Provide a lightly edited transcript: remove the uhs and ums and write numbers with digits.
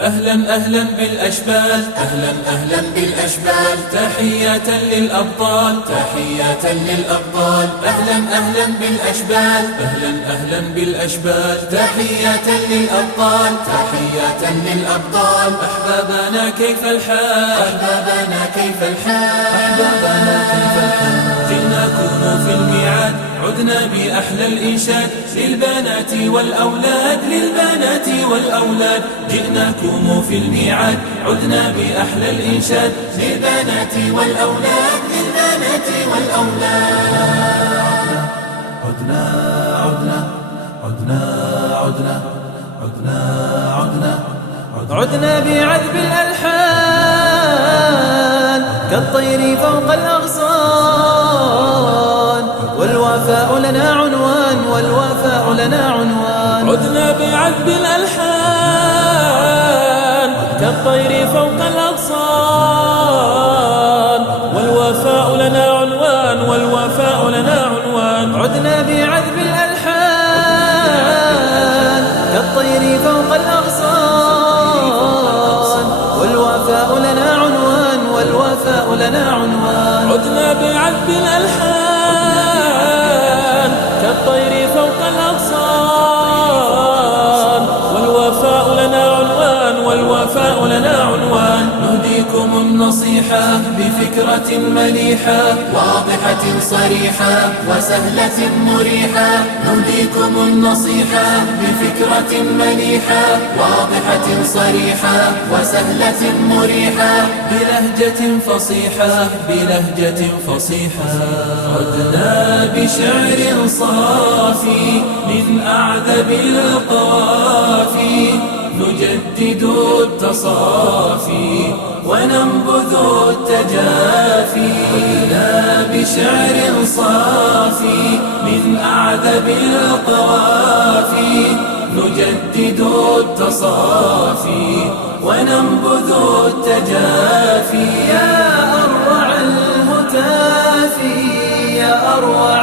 أهلا أهلا بالأشبال، أهلا أهلا بالأشبال، تحية للأبطال، تحية للأبطال. أهلا أهلا بالأشبال، أهلا أهلا بالأشبال، تحية للأبطال، تحية للأبطال. أحبابنا كيف الحال، أحبابنا كيف الحال، أحبابنا كيف الحال. جئناكم في الميعاد، عدنا بأحلى الإنشاد للبنات والأولاد، للبنات والأولاد. جئناكم في الميعاد، عدنا بأحلى الإنشاد للبنات والأولاد، للبنات والأولاد. عدنا عدنا عدنا عدنا عدنا عدنا عدنا بعذب الألحان كالطير فوق الأغصان، والوفاء لنا عنوان، والوفاء لنا عنوان. عدنا بعذب الألحان كالطير فوق الأغصان، والوفاء لنا عنوان، والوفاء لنا عنوان. عدنا بعذب الألحان كالطير فوق الأغصان، والوفاء لنا عنوان، والوفاء لنا عنوان. عدنا بعذب الألحان كالطير فوق الأغصان، والوفاء لنا عنوان، والوفاء لنا عنوان. نهديكم النصيحة بفكرة مليحة، واضحة صريحة وسهلة مريحة. نهديكم النصيحة بفكرة مليحة، واضحة صريحة وسهلة مريحة. بلهجة فصيحة، بلهجة فصيحة. عدنا بشعر صافي من أعذب القوافي، نجدد التصافي وننبذ التجافي. عدنا بشعر صافي من أعذب القوافي، نجدد التصافي وننبذ التجافي. يا أروع الهتافي، يا أروع